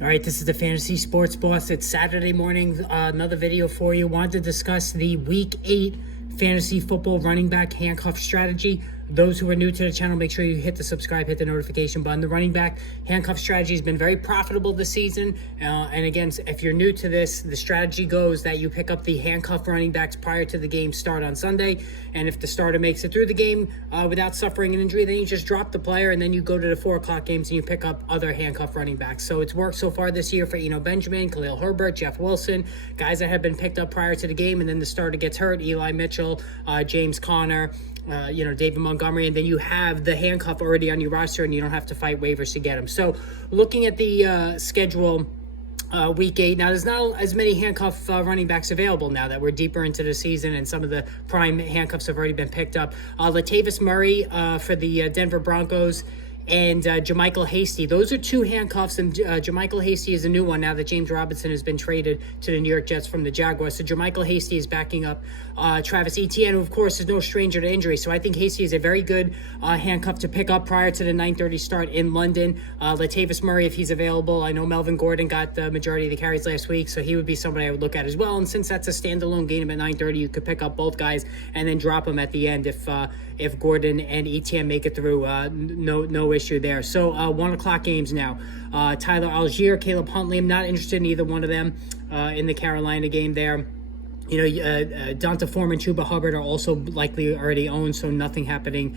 All right, this is the Fantasy Sports Boss. It's Saturday morning. Another video for you. Wanted to discuss the Week 8 fantasy football running back handcuff strategy. Those who are new to the channel, make sure you hit the subscribe, hit the notification button. The running back handcuff strategy has been very profitable this season. And again, if you're new to this, the strategy goes that you pick up the handcuff running backs prior to the game start on Sunday. And if the starter makes it through the game without suffering an injury, then you just drop the player and then you go to the 4 o'clock games and you pick up other handcuff running backs. So it's worked so far this year for Benjamin, Khalil Herbert, Jeff Wilson, guys that have been picked up prior to the game, and then the starter gets hurt, Eli Mitchell, James Conner, David Montgomery, and then you have the handcuff already on your roster and you don't have to fight waivers to get them. So looking at the schedule, Week 8. Now, there's not as many handcuff running backs available now that we're deeper into the season, and some of the prime handcuffs have already been picked up. Latavius Murray for the Denver Broncos, and JaMychal Hasty. Those are 2 handcuffs, and JaMychal Hasty is a new one now that James Robinson has been traded to the New York Jets from the Jaguars. So JaMychal Hasty is backing up Travis Etienne, who, of course, is no stranger to injury. So I think Hasty is a very good handcuff to pick up prior to the 9:30 start in London. Latavius Murray, if he's available. I know Melvin Gordon got the majority of the carries last week, so he would be somebody I would look at as well. And since that's a standalone game at 9:30, you could pick up both guys and then drop them at the end if Gordon and Etienne make it through. No issue there. So 1 o'clock games now. Tyler Algier, Caleb Huntley. I'm not interested in either one of them in the Carolina game there. Donta Foreman, Chuba Hubbard are also likely already owned, so nothing happening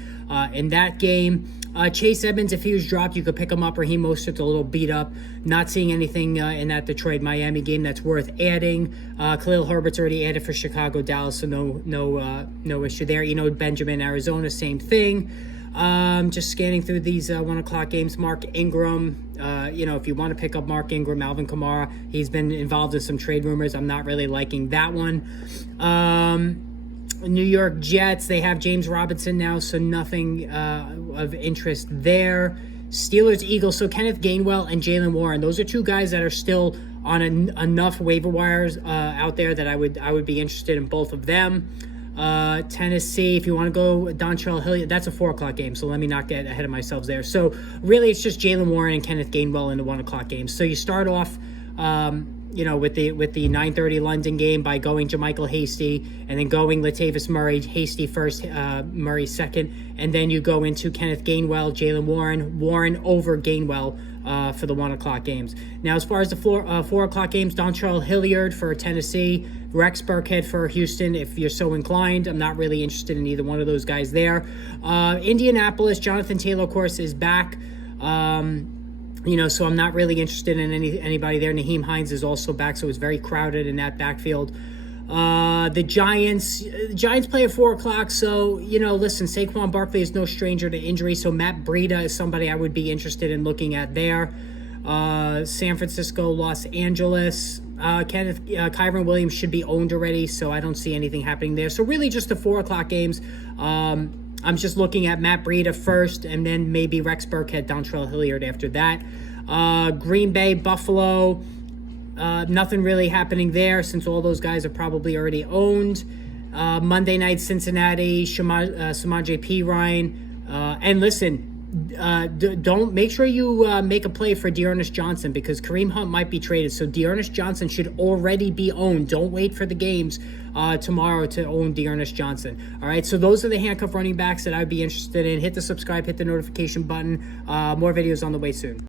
in that game. Chase Edmonds, if he was dropped, you could pick him up. Raheem Mostert's a little beat up. Not seeing anything in that Detroit-Miami game that's worth adding. Khalil Herbert's already added for Chicago, Dallas, so no issue there. Benjamin, Arizona, same thing. Just scanning through these 1 o'clock games. Mark Ingram, if you want to pick up Mark Ingram, Alvin Kamara, he's been involved in some trade rumors. I'm not really liking that one. New York Jets, they have James Robinson now, so nothing of interest there. Steelers, Eagles, so Kenneth Gainwell and Jalen Warren. Those are 2 guys that are still on enough waiver wires out there that I would be interested in both of them. Tennessee, if you want to go Dontrell Hilliard, that's a 4 o'clock game, so let me not get ahead of myself there. So really it's just Jalen Warren and Kenneth Gainwell in the 1 o'clock games. So you start off with the 9:30 London game by going JaMychal Hasty, and then going Latavius Murray, Hasty first, Murray second, and then you go into Kenneth Gainwell, Jalen Warren over Gainwell for the 1 o'clock games. Now, as far as the 4 o'clock games, Dontrell Hilliard for Tennessee, Rex Burkhead for Houston, if you're so inclined. I'm not really interested in either one of those guys there. Indianapolis, Jonathan Taylor, of course, is back. So I'm not really interested in anybody there. Naheem Hines is also back, so it's very crowded in that backfield. The Giants play at 4 o'clock, so, listen, Saquon Barkley is no stranger to injury, so Matt Breida is somebody I would be interested in looking at there. San Francisco, Los Angeles, Kyron Williams should be owned already, so I don't see anything happening there. So really just the 4 o'clock games. I'm just looking at Matt Breida first, and then maybe Rex Burkhead, Dontrell Hilliard after that. Green Bay, Buffalo, nothing really happening there since all those guys are probably already owned. Monday night, Cincinnati, Samaje Perine. And listen, don't make sure you make a play for Dearness Johnson, because Kareem Hunt might be traded. So Dearness Johnson should already be owned. Don't wait for the games tomorrow to own Dearness Johnson. All right, so those are the handcuff running backs that I'd be interested in. Hit the subscribe, hit the notification button. More videos on the way soon.